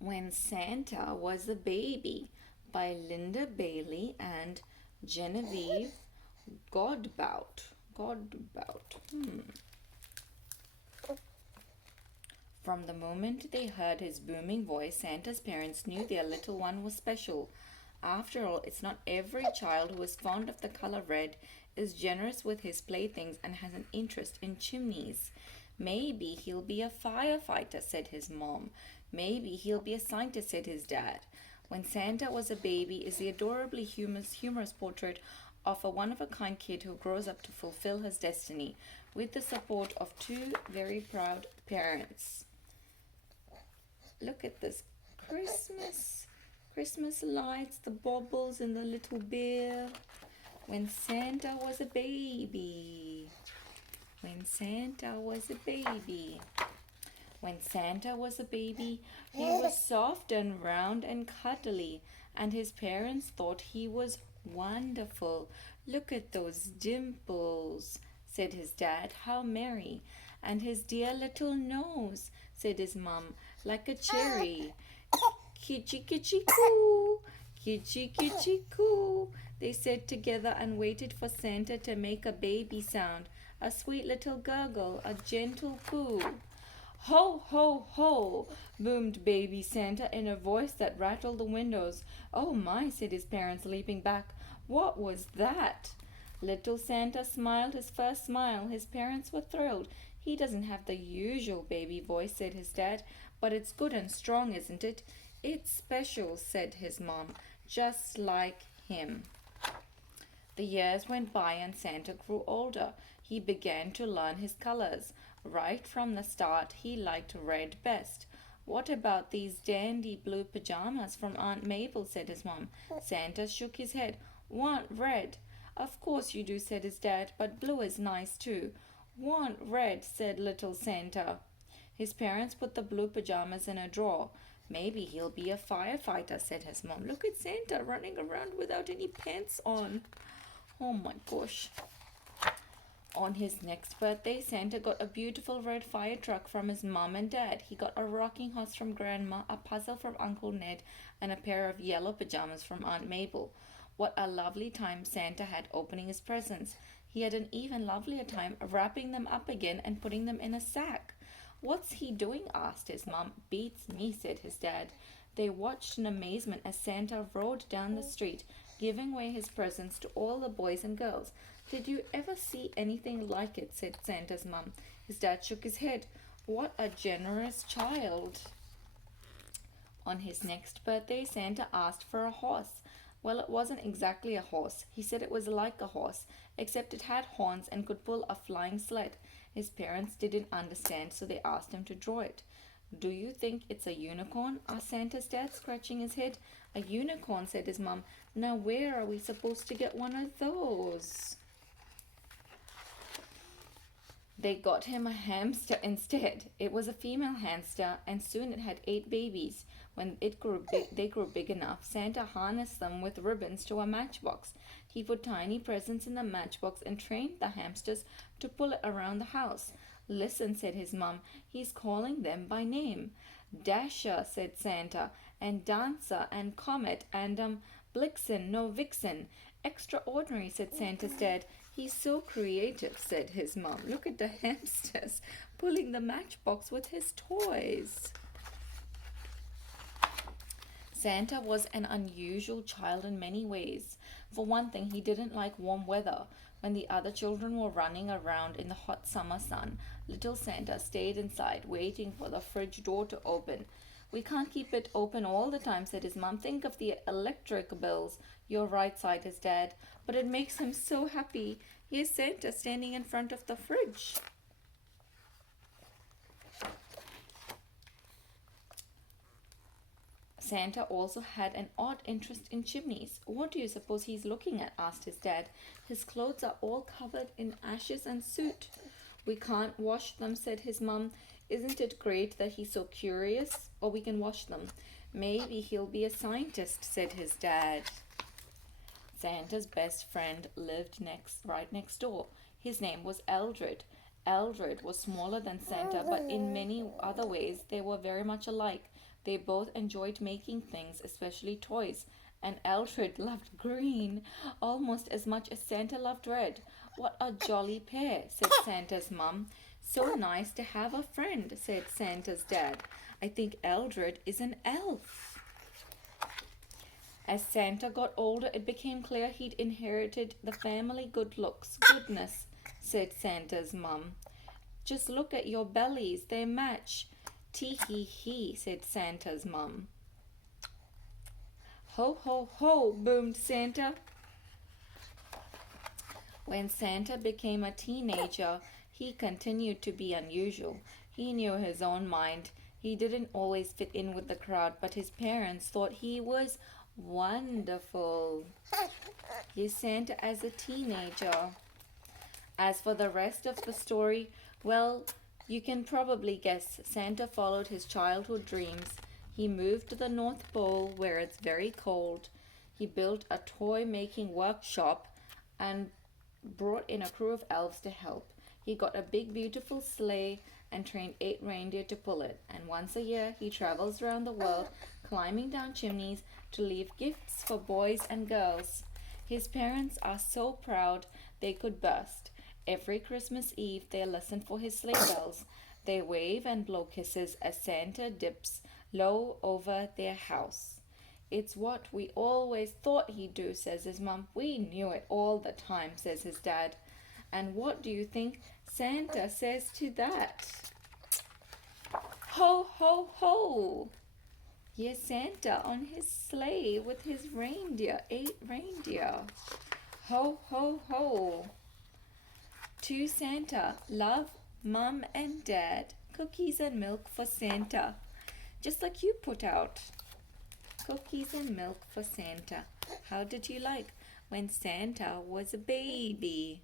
When Santa Was a Baby by Linda Bailey and Genevieve Godbout. Godbout. From the moment they heard his booming voice, Santa's parents knew their little one was special. After all, it's not every child who is fond of the color red, is generous with his playthings, and has an interest in chimneys. Maybe he'll be a firefighter, said his mom. Maybe he'll be a scientist, said his dad. When Santa Was a Baby is the adorably humorous portrait of a one of a kind kid who grows up to fulfill his destiny with the support of two very proud parents. Look at this Christmas lights, the baubles and the little bear. When Santa was a baby. When Santa was a baby. When Santa was a baby, he was soft and round and cuddly, and his parents thought he was wonderful. Look at those dimples, said his dad. How merry. And his dear little nose, said his mum, like a cherry. Kitchy kitchy coo, kitchy kitchy coo, they said together and waited for Santa to make a baby sound, a sweet little gurgle, a gentle coo. Ho, ho, ho, boomed baby Santa in a voice that rattled the windows. Oh my, said his parents, leaping back. What was that? Little Santa smiled his first smile. His parents were thrilled. He doesn't have the usual baby voice, said his dad, but it's good and strong, isn't it? It's special, said his mom, just like him. The years went by and Santa grew older. He began to learn his colors. Right from the start, he liked red best. What about these dandy blue pajamas from Aunt Mabel, said his mom. Santa shook his head. Want red? Of course you do, said his dad, but blue is nice too. Want red, said little Santa. His parents put the blue pajamas in a drawer. Maybe he'll be a firefighter, said his mom. Look at Santa running around without any pants on. Oh my gosh. On his next birthday, Santa got a beautiful red fire truck from his mom and dad. He got a rocking horse from Grandma, a puzzle from Uncle Ned, and a pair of yellow pajamas from Aunt Mabel. What a lovely time Santa had opening his presents. He had an even lovelier time wrapping them up again and putting them in a sack. What's he doing? Asked his mom. Beats me, said his dad. They watched in amazement as Santa rode down the street, giving away his presents to all the boys and girls. Did you ever see anything like it? Said Santa's mom. His dad shook his head. What a generous child. On his next birthday, Santa asked for a horse. Well, it wasn't exactly a horse. He said it was like a horse, except it had horns and could pull a flying sled. His parents didn't understand, so they asked him to draw it. Do you think it's a unicorn? Asked Santa's dad, scratching his head. A unicorn, said his mom. Now where are we supposed to get one of those? They got him a hamster instead. It was a female hamster, and soon it had 8 babies. When they grew big enough, Santa harnessed them with ribbons to a matchbox. He put tiny presents in the matchbox and trained the hamsters to pull it around the house. Listen, said his mom, he's calling them by name. Dasher, said Santa, and Dancer, and Comet, and Blixen, no Vixen. Extraordinary, said Santa's dad. He's so creative, said his mom. Look at the hamsters pulling the matchbox with his toys. Santa was an unusual child in many ways. For one thing, he didn't like warm weather. When the other children were running around in the hot summer sun, little Santa stayed inside, waiting for the fridge door to open. We can't keep it open all the time, said his mom. Think of the electric bills. You're right, sighed his dad. But it makes him so happy. Here's Santa standing in front of the fridge. Santa also had an odd interest in chimneys. What do you suppose he's looking at? Asked his dad. His clothes are all covered in ashes and soot. We can't wash them, said his mum. Isn't it great that he's so curious? Or we can wash them. Maybe he'll be a scientist, said his dad. Santa's best friend lived right next door. His name was Eldred. Eldred was smaller than Santa, but in many other ways they were very much alike. They both enjoyed making things, especially toys, and Eldred loved green almost as much as Santa loved red. What a jolly pair, said Santa's mum. So nice to have a friend, said Santa's dad. I think Eldred is an elf. As Santa got older, it became clear he'd inherited the family good looks. Goodness, said Santa's mum. Just look at your bellies, they match. Tee hee hee, said Santa's mum. Ho ho ho, boomed Santa. When Santa became a teenager, he continued to be unusual. He knew his own mind. He didn't always fit in with the crowd, but his parents thought he was wonderful. Here's Santa as a teenager. As for the rest of the story, well, you can probably guess. Santa followed his childhood dreams. He moved to the North Pole where it's very cold. He built a toy-making workshop and brought in a crew of elves to help. He got a big, beautiful sleigh and trained 8 reindeer to pull it. And once a year, he travels around the world, climbing down chimneys to leave gifts for boys and girls. His parents are so proud they could burst. Every Christmas Eve, they listen for his sleigh bells. They wave and blow kisses as Santa dips low over their house. It's what we always thought he'd do, says his mum. We knew it all the time, says his dad. And what do you think Santa says to that? Ho, ho, ho! Here's Santa on his sleigh with his reindeer, 8 reindeer. Ho, ho, ho! To Santa, love, Mum and Dad, cookies and milk for Santa. Just like you put out. Cookies and milk for Santa. How did you like when Santa was a baby?